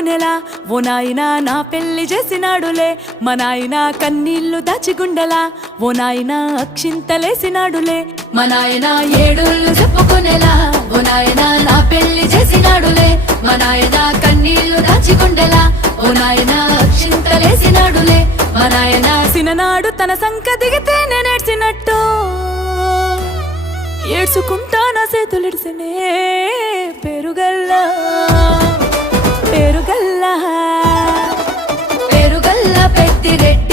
చెప్పుకునేలా ఓ నాయనా నా పెళ్లి చేసినాడులే మా నాయన కన్నీళ్లు దాచిగుండెలా ఓ నాయనా అక్షింతలేసినాడులే మా నాయన ఏడుళ్ళు చెప్పుకునేలా ఓ నాయనా నా పెళ్లి చేసినాడులే మా నాయన కన్నీళ్లు దాచిగుండెలా ఓ నాయనా అక్షింతలేసినాడులే మా నాయన సిననాడు తన సంక దిగితే నేనేడ్చినట్టు ఏడ్చుకుంటా నా చేతులిడిసినే పెరుగల్లా పెరుగల్లా పెరుగల్లా పెద్దిరెడ్డి